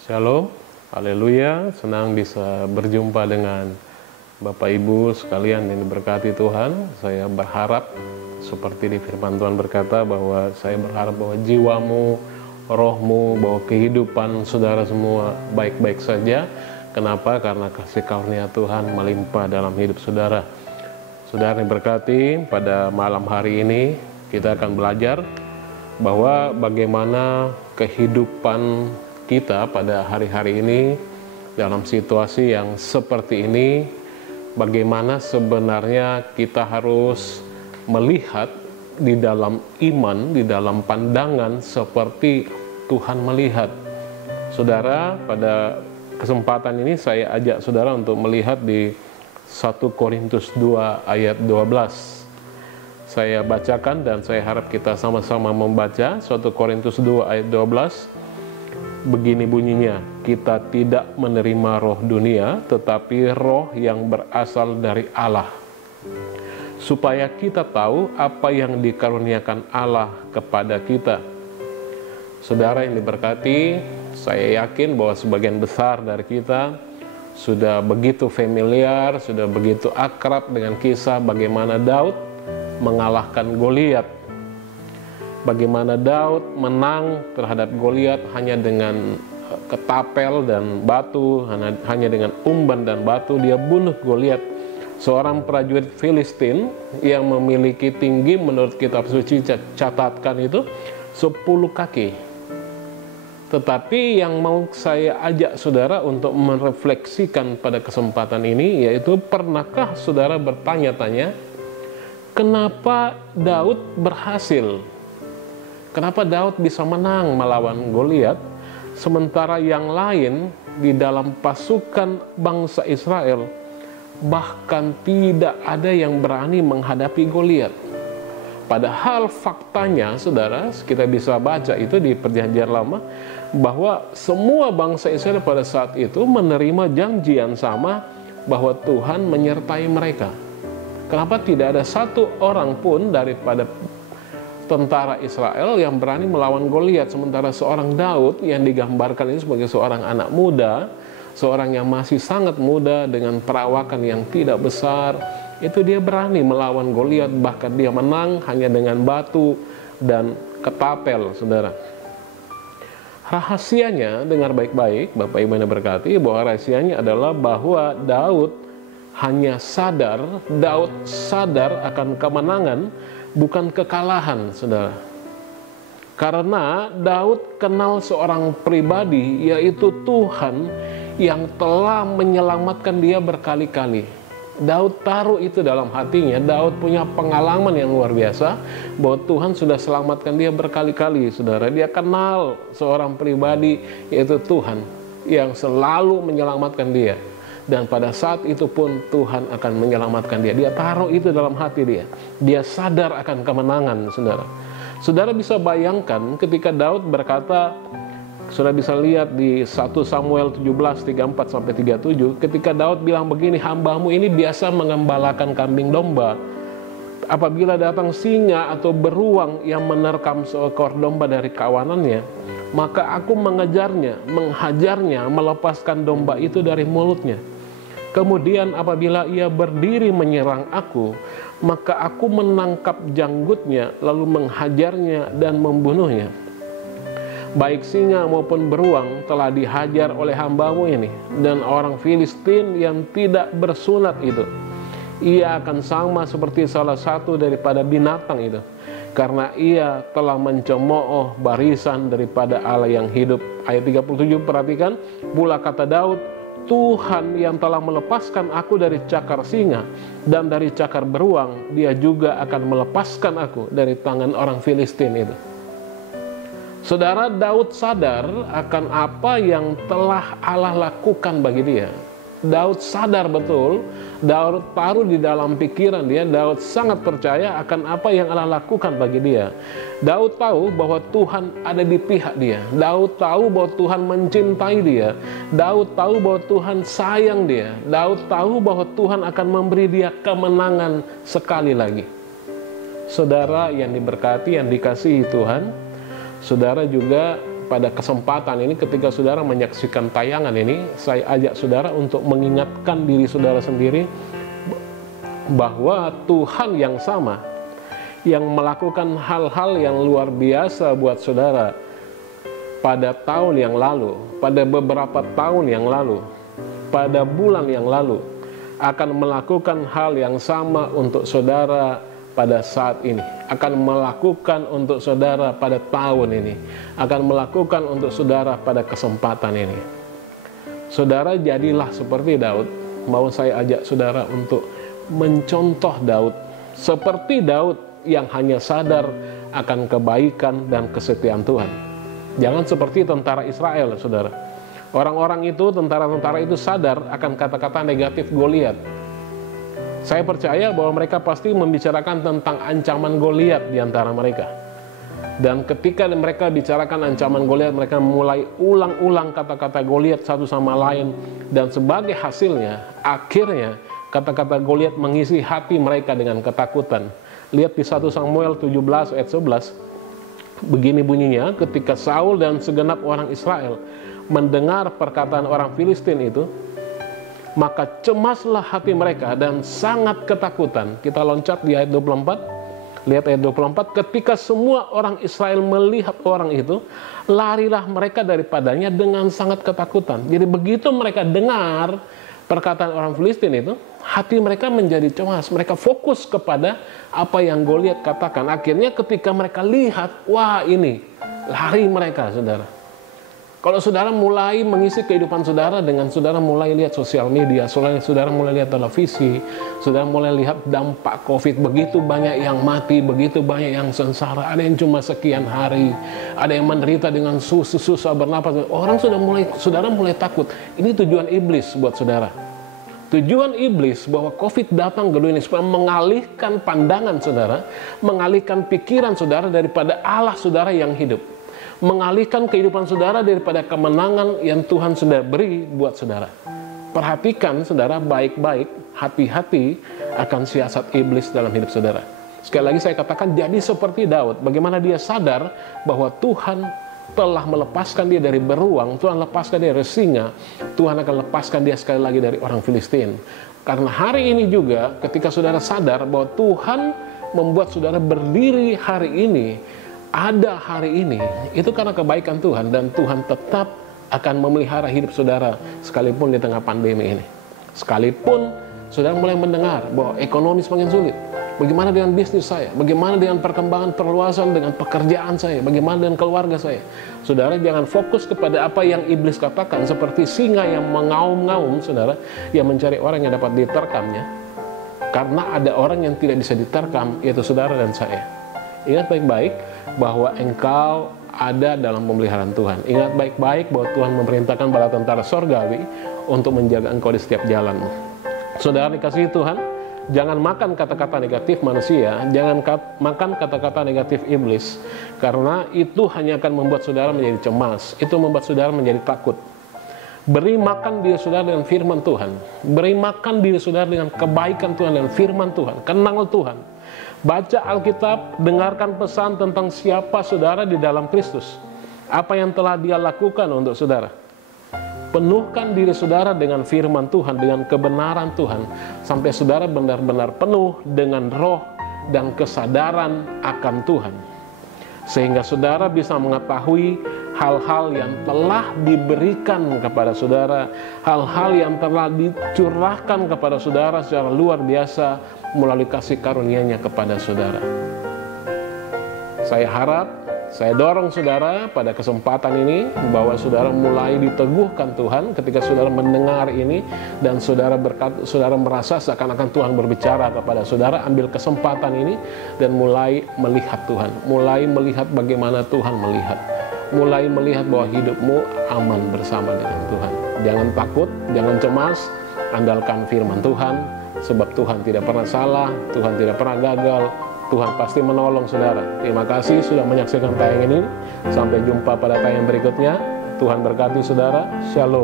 Shalom, haleluya, senang bisa berjumpa dengan Bapak Ibu sekalian yang diberkati Tuhan. Saya berharap seperti di firman Tuhan berkata bahwa saya berharap bahwa jiwamu, rohmu, bahwa kehidupan saudara semua baik-baik saja. Kenapa? Karena kasih karunia Tuhan melimpah dalam hidup saudara. Saudara yang diberkati, pada malam hari ini kita akan belajar bahwa bagaimana kehidupan kita pada hari-hari ini dalam situasi yang seperti ini, bagaimana sebenarnya kita harus melihat di dalam iman, di dalam pandangan seperti Tuhan melihat. Saudara, pada kesempatan ini saya ajak saudara untuk melihat di 1 Korintus 2 ayat 12. Saya bacakan dan saya harap kita sama-sama membaca 1 Korintus 2 ayat 12. Begini bunyinya, kita tidak menerima roh dunia, tetapi roh yang berasal dari Allah, supaya kita tahu apa yang dikaruniakan Allah kepada kita. Saudara yang diberkati, saya yakin bahwa sebagian besar dari kita sudah begitu familiar, sudah begitu akrab dengan kisah bagaimana Daud mengalahkan Goliat. Bagaimana Daud menang terhadap Goliat hanya dengan ketapel dan batu, hanya dengan umban dan batu dia bunuh Goliat, seorang prajurit Filistin yang memiliki tinggi menurut kitab suci catatkan itu 10 kaki. Tetapi yang mau saya ajak saudara untuk merefleksikan pada kesempatan ini, yaitu pernahkah saudara bertanya-tanya kenapa Daud berhasil? Kenapa Daud bisa menang melawan Goliat, sementara yang lain di dalam pasukan bangsa Israel bahkan tidak ada yang berani menghadapi Goliat? Padahal faktanya, saudara, kita bisa baca itu di Perjanjian Lama, bahwa semua bangsa Israel pada saat itu menerima janji yang sama bahwa Tuhan menyertai mereka. Kenapa tidak ada satu orang pun daripada tentara Israel yang berani melawan Goliat, sementara seorang Daud yang digambarkan ini sebagai seorang anak muda, seorang yang masih sangat muda dengan perawakan yang tidak besar, itu dia berani melawan Goliat, bahkan dia menang hanya dengan batu dan ketapel, saudara. Rahasianya, dengar baik-baik Bapak Ibu yang berkati, bahwa rahasianya adalah bahwa Daud sadar akan kemenangan, bukan kekalahan, saudara. Karena Daud kenal seorang pribadi, yaitu Tuhan yang telah menyelamatkan dia berkali-kali. Daud taruh itu dalam hatinya. Daud punya pengalaman yang luar biasa bahwa Tuhan sudah selamatkan dia berkali-kali, saudara. Dia kenal seorang pribadi, yaitu Tuhan yang selalu menyelamatkan dia. Dan pada saat itu pun Tuhan akan menyelamatkan dia. Dia taruh itu dalam hati dia. Dia sadar akan kemenangan, saudara. Saudara bisa bayangkan ketika Daud berkata, saudara bisa lihat di 1 Samuel 17:34-37, ketika Daud bilang begini, hambamu ini biasa mengembalakan kambing domba. Apabila datang singa atau beruang yang menerkam seekor domba dari kawanannya, maka aku mengejarnya, menghajarnya, melepaskan domba itu dari mulutnya. Kemudian apabila ia berdiri menyerang aku, maka aku menangkap janggutnya, lalu menghajarnya dan membunuhnya. Baik singa maupun beruang telah dihajar oleh hambamu ini, dan orang Filistin yang tidak bersunat itu, ia akan sama seperti salah satu daripada binatang itu, karena ia telah mencemooh barisan daripada Allah yang hidup. Ayat 37, perhatikan pula kata Daud, Tuhan yang telah melepaskan aku dari cakar singa dan dari cakar beruang, dia juga akan melepaskan aku dari tangan orang Filistin itu. Saudara, Daud sadar akan apa yang telah Allah lakukan bagi dia. Daud sadar betul, Daud taruh di dalam pikiran dia, Daud sangat percaya akan apa yang Allah lakukan bagi dia. Daud tahu bahwa Tuhan ada di pihak dia. Daud tahu bahwa Tuhan mencintai dia. Daud tahu bahwa Tuhan sayang dia. Daud tahu bahwa Tuhan akan memberi dia kemenangan sekali lagi. Saudara yang diberkati, yang dikasihi Tuhan, saudara juga pada kesempatan ini ketika saudara menyaksikan tayangan ini, saya ajak saudara untuk mengingatkan diri saudara sendiri bahwa Tuhan yang sama, yang melakukan hal-hal yang luar biasa buat saudara pada tahun yang lalu, pada beberapa tahun yang lalu, pada bulan yang lalu, akan melakukan hal yang sama untuk saudara pada saat ini, akan melakukan untuk saudara pada tahun ini, akan melakukan untuk saudara pada kesempatan ini. Saudara jadilah seperti Daud. Mau saya ajak saudara untuk mencontoh Daud, seperti Daud yang hanya sadar akan kebaikan dan kesetiaan Tuhan. Jangan seperti tentara Israel, saudara. Orang-orang itu, tentara-tentara itu sadar akan kata-kata negatif Goliat. Saya percaya bahwa mereka pasti membicarakan tentang ancaman Goliat di antara mereka. Dan ketika mereka bicarakan ancaman Goliat, mereka mulai ulang-ulang kata-kata Goliat satu sama lain. Dan sebagai hasilnya, akhirnya kata-kata Goliat mengisi hati mereka dengan ketakutan. Lihat di 1 Samuel 17 ayat 11. Begini bunyinya, ketika Saul dan segenap orang Israel mendengar perkataan orang Filistin itu, maka cemaslah hati mereka dan sangat ketakutan. Kita loncat di ayat 24. Lihat ayat 24. Ketika semua orang Israel melihat orang itu, larilah mereka daripadanya dengan sangat ketakutan. Jadi begitu mereka dengar perkataan orang Filistin itu, hati mereka menjadi cemas. Mereka fokus kepada apa yang Goliat katakan. Akhirnya ketika mereka lihat, wah ini, lari mereka, saudara. Kalau saudara mulai mengisi kehidupan saudara dengan saudara mulai lihat sosial media, saudara mulai lihat televisi, saudara mulai lihat dampak COVID, begitu banyak yang mati, begitu banyak yang sengsara, ada yang cuma sekian hari, ada yang menderita dengan susah bernapas. Saudara mulai takut. Ini tujuan iblis buat saudara. Tujuan iblis bahwa COVID datang ke dunia ini supaya mengalihkan pandangan saudara, mengalihkan pikiran saudara daripada Allah saudara yang hidup. Mengalihkan kehidupan saudara daripada kemenangan yang Tuhan sudah beri buat saudara. Perhatikan saudara baik-baik, hati-hati akan siasat iblis dalam hidup saudara. Sekali lagi saya katakan, jadi seperti Daud, bagaimana dia sadar bahwa Tuhan telah melepaskan dia dari beruang, Tuhan lepaskan dia dari singa, Tuhan akan lepaskan dia sekali lagi dari orang Filistin. Karena hari ini juga ketika saudara sadar bahwa Tuhan membuat saudara berdiri hari ini, ada hari ini, itu karena kebaikan Tuhan, dan Tuhan tetap akan memelihara hidup saudara sekalipun di tengah pandemi ini. Sekalipun saudara mulai mendengar bahwa ekonomi semakin sulit, bagaimana dengan bisnis saya, bagaimana dengan perkembangan perluasan dengan pekerjaan saya, bagaimana dengan keluarga saya. Saudara jangan fokus kepada apa yang iblis katakan seperti singa yang mengaum-ngaum, saudara, yang mencari orang yang dapat diterkamnya. Karena ada orang yang tidak bisa diterkam, yaitu saudara dan saya. Ingat baik-baik bahwa engkau ada dalam pemeliharaan Tuhan. Ingat baik-baik bahwa Tuhan memerintahkan bala tentara sorgawi untuk menjaga engkau di setiap jalanmu. Saudara dikasihi Tuhan, jangan makan kata-kata negatif manusia, jangan makan kata-kata negatif iblis, karena itu hanya akan membuat saudara menjadi cemas, itu membuat saudara menjadi takut. Beri makan diri saudara dengan firman Tuhan, beri makan diri saudara dengan kebaikan Tuhan dan firman Tuhan, kenal Tuhan. Baca Alkitab, dengarkan pesan tentang siapa saudara di dalam Kristus. Apa yang telah Dia lakukan untuk saudara. Penuhkan diri saudara dengan firman Tuhan, dengan kebenaran Tuhan, sampai saudara benar-benar penuh dengan roh dan kesadaran akan Tuhan. Sehingga saudara bisa mengetahui hal-hal yang telah diberikan kepada saudara, hal-hal yang telah dicurahkan kepada saudara secara luar biasa melalui kasih karunia-Nya kepada saudara. Saya harap, saya dorong saudara pada kesempatan ini bahwa saudara mulai diteguhkan Tuhan ketika saudara mendengar ini, dan saudara merasa seakan-akan Tuhan berbicara kepada saudara. Ambil kesempatan ini dan mulai melihat Tuhan, mulai melihat bagaimana Tuhan melihat, mulai melihat bahwa hidupmu aman bersama dengan Tuhan. Jangan takut, jangan cemas, andalkan firman Tuhan. Sebab Tuhan tidak pernah salah, Tuhan tidak pernah gagal, Tuhan pasti menolong saudara. Terima kasih sudah menyaksikan tayangan ini. Sampai jumpa pada tayangan berikutnya. Tuhan berkati saudara. Shalom.